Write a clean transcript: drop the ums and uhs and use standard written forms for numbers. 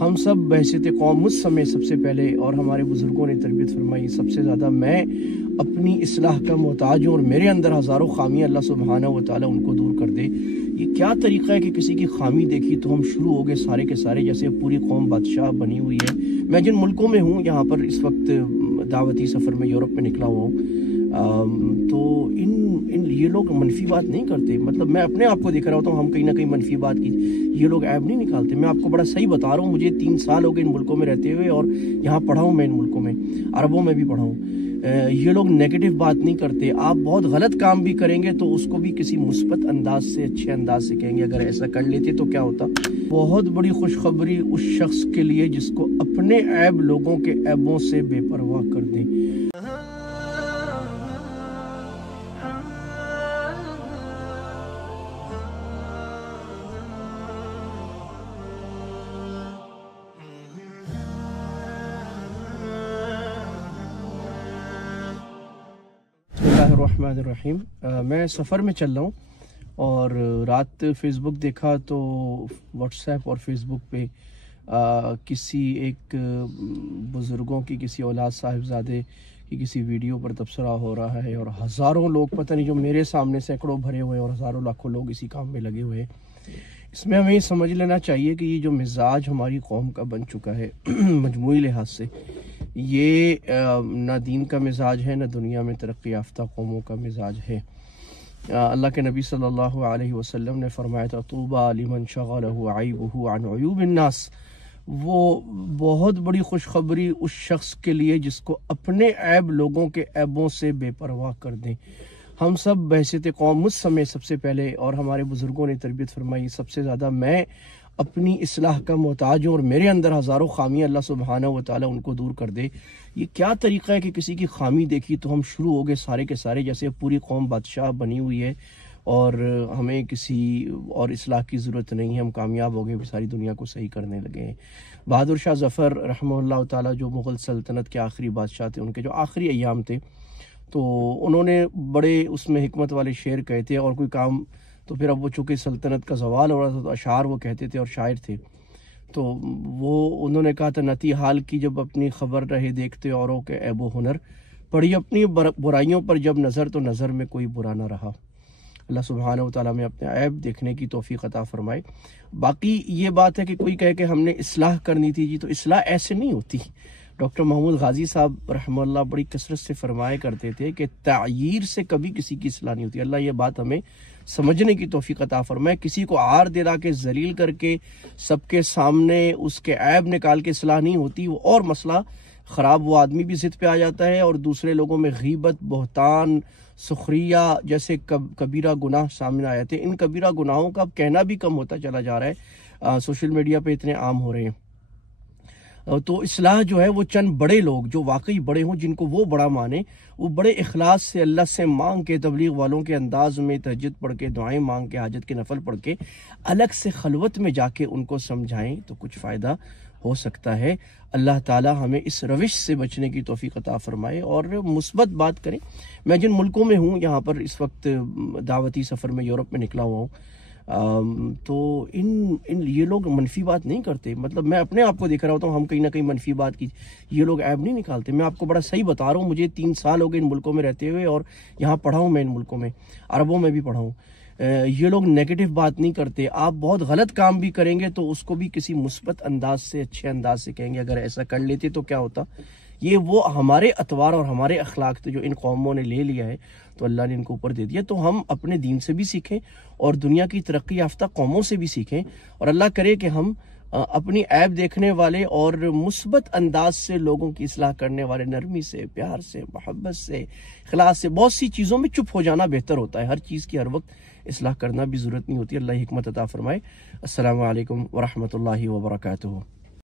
ہم سب بحیثیت قوم مجھ سمیت سب سے پہلے اور ہمارے بزرگوں نے تربیت فرمائی، سب سے زیادہ میں اپنی اصلاح کا محتاج ہوں، اور میرے اندر ہزاروں خامیاں اللہ سبحانہ و تعالیٰ ان کو دور کر دے۔ یہ کیا طریقہ ہے کہ کسی کی خامی دیکھی تو ہم شروع ہو گئے سارے کے سارے، جیسے پوری قوم بادشاہ بنی ہوئی ہے۔ میں جن ملکوں میں ہوں، یہاں پر اس وقت دعوتی سفر میں یورپ میں نکلا ہوا ہوں، تو یہ لوگ منفی بات نہیں کرتے۔ مطلب میں اپنے آپ کو دیکھ رہا ہوتا ہوں، ہم کہیں نہ کہیں منفی بات کی، یہ لوگ عیب نہیں نکالتے۔ میں آپ کو بڑا صحیح بتا رہا ہوں، مجھے 3 سال ہو گئے ان ملکوں میں رہتے ہوئے، اور یہاں پڑھا ہوں میں ان ملکوں میں، عربوں میں بھی پڑھا ہوں۔ یہ لوگ نیگیٹو بات نہیں کرتے۔ آپ بہت غلط کام بھی کریں گے تو اس کو بھی کسی مثبت انداز سے، اچھے انداز سے کہیں گے اگر ایسا کر لیتے تو کیا ہوتا۔ بہت بڑی خوشخبری اس شخص کے لیے جس کو اپنے عیب لوگوں کے عیبوں سے بے پرواہ کر دیں۔ الرحمن الرحیم۔ میں سفر میں چل رہا ہوں اور رات فیس بک دیکھا تو واٹس ایپ اور فیس بک پہ کسی ایک بزرگوں کی، کسی اولاد صاحبزادے کی کسی ویڈیو پر تبصرہ ہو رہا ہے، اور ہزاروں لوگ، پتہ نہیں جو میرے سامنے سینکڑوں بھرے ہوئے اور ہزاروں لاکھوں لوگ اسی کام میں لگے ہوئے ہیں۔ اس میں ہمیں یہ سمجھ لینا چاہیے کہ یہ جو مزاج ہماری قوم کا بن چکا ہے مجموعی لحاظ سے، یہ نہ دین کا مزاج ہے، نہ دنیا میں ترقی یافتہ قوموں کا مزاج ہے۔ اللہ کے نبی صلی اللہ علیہ وسلم نے فرمایا تھا، طوبیٰ لمن شغلہ عیبہ عن عیوب الناس۔ وہ بہت بڑی خوشخبری اس شخص کے لیے جس کو اپنے عیب لوگوں کے عیبوں سے بے پرواہ کر دیں۔ ہم سب بحیثیت قوم مجھ سمیت سب سے پہلے اور ہمارے بزرگوں نے تربیت فرمائی، سب سے زیادہ میں اپنی اصلاح کا محتاج ہوں، اور میرے اندر ہزاروں خامیاں اللہ سبحانہ و تعالیٰ ان کو دور کر دے۔ یہ کیا طریقہ ہے کہ کسی کی خامی دیکھی تو ہم شروع ہو گئے سارے کے سارے، جیسے پوری قوم بادشاہ بنی ہوئی ہے اور ہمیں کسی اور اصلاح کی ضرورت نہیں ہے، ہم کامیاب ہو گئے، ساری دنیا کو صحیح کرنے لگے ہیں۔ بہادر شاہ ظفر رحمہ اللہ تعالیٰ جو مغل سلطنت کے آخری بادشاہ تھے، ان کے جو آخری ایام تھے، تو انہوں نے بڑے اس میں حکمت والے شعر کہے تھے، اور کوئی کام تو پھر اب وہ چونکہ سلطنت کا زوال ہو رہا تھا تو اشعار وہ کہتے تھے اور شاعر تھے، تو وہ انہوں نے کہا تھا، نتی حال کی جب اپنی خبر رہے دیکھتے اوروں کے عیب و ہنر، پڑی اپنی برائیوں پر جب نظر تو نظر میں کوئی برا نہ رہا۔ اللہ سبحانہ و تعالیٰ میں اپنے عیب دیکھنے کی توفیق عطا فرمائے۔ باقی یہ بات ہے کہ کوئی کہے کہ ہم نے اصلاح کرنی تھی، جی تو اصلاح ایسے نہیں ہوتی۔ ڈاکٹر محمود غازی صاحب رحمہ اللہ بڑی کثرت سے فرمایا کرتے تھے کہ تعییر سے کبھی کسی کی اصلاح نہیں ہوتی۔ اللہ یہ بات ہمیں سمجھنے کی توفیق عطا فرمائے۔ کسی کو عار دلا کے، ذلیل کر کے، سب کے سامنے اس کے عیب نکال کے اصلاح نہیں ہوتی، وہ اور مسئلہ خراب، وہ آدمی بھی ضد پہ آ جاتا ہے، اور دوسرے لوگوں میں غیبت، بہتان، سخریہ جیسے کبیرہ گناہ سامنے آئے تھے۔ ان کبیرہ گناہوں کا اب کہنا بھی کم ہوتا چلا جا رہا ہے، سوشل میڈیا پہ اتنے عام ہو رہے ہیں۔ تو اصلاح جو ہے وہ چند بڑے لوگ جو واقعی بڑے ہوں، جن کو وہ بڑا مانے، وہ بڑے اخلاص سے اللہ سے مانگ کے، تبلیغ والوں کے انداز میں تہجد پڑھ کے، دعائیں مانگ کے، حاجت کے نفل پڑھ کے، الگ سے خلوت میں جا کے ان کو سمجھائیں تو کچھ فائدہ ہو سکتا ہے۔ اللہ تعالی ہمیں اس روش سے بچنے کی توفیق عطا فرمائے اور مثبت بات کریں۔ میں جن ملکوں میں ہوں، یہاں پر اس وقت دعوتی سفر میں یورپ میں نکلا ہوا ہوں، تو یہ لوگ منفی بات نہیں کرتے۔ مطلب میں اپنے آپ کو دیکھ رہا ہوتا ہوں، ہم کہیں نہ کہیں منفی بات کی، یہ لوگ عیب نہیں نکالتے۔ میں آپ کو بڑا صحیح بتا رہا ہوں، مجھے 3 سال ہو گئے ان ملکوں میں رہتے ہوئے، اور یہاں پڑھا ہوں میں ان ملکوں میں، عربوں میں بھی پڑھا ہوں۔ یہ لوگ نیگیٹو بات نہیں کرتے۔ آپ بہت غلط کام بھی کریں گے تو اس کو بھی کسی مثبت انداز سے، اچھے انداز سے کہیں گے اگر ایسا کر لیتے تو کیا ہوتا۔ یہ وہ ہمارے اطوار اور ہمارے اخلاق تھے جو ان قوموں نے لے لیا ہے، تو اللہ نے ان کو اوپر دے دیا۔ تو ہم اپنے دین سے بھی سیکھیں اور دنیا کی ترقی یافتہ قوموں سے بھی سیکھیں، اور اللہ کرے کہ ہم اپنی عیب دیکھنے والے اور مثبت انداز سے لوگوں کی اصلاح کرنے والے، نرمی سے، پیار سے، محبت سے، اخلاص سے، بہت سی چیزوں میں چپ ہو جانا بہتر ہوتا ہے۔ ہر چیز کی ہر وقت اصلاح کرنا بھی ضرورت نہیں ہوتی۔ اللہ حکمت عطا فرمائے۔ السلام علیکم ورحمۃ اللہ وبرکاتہ۔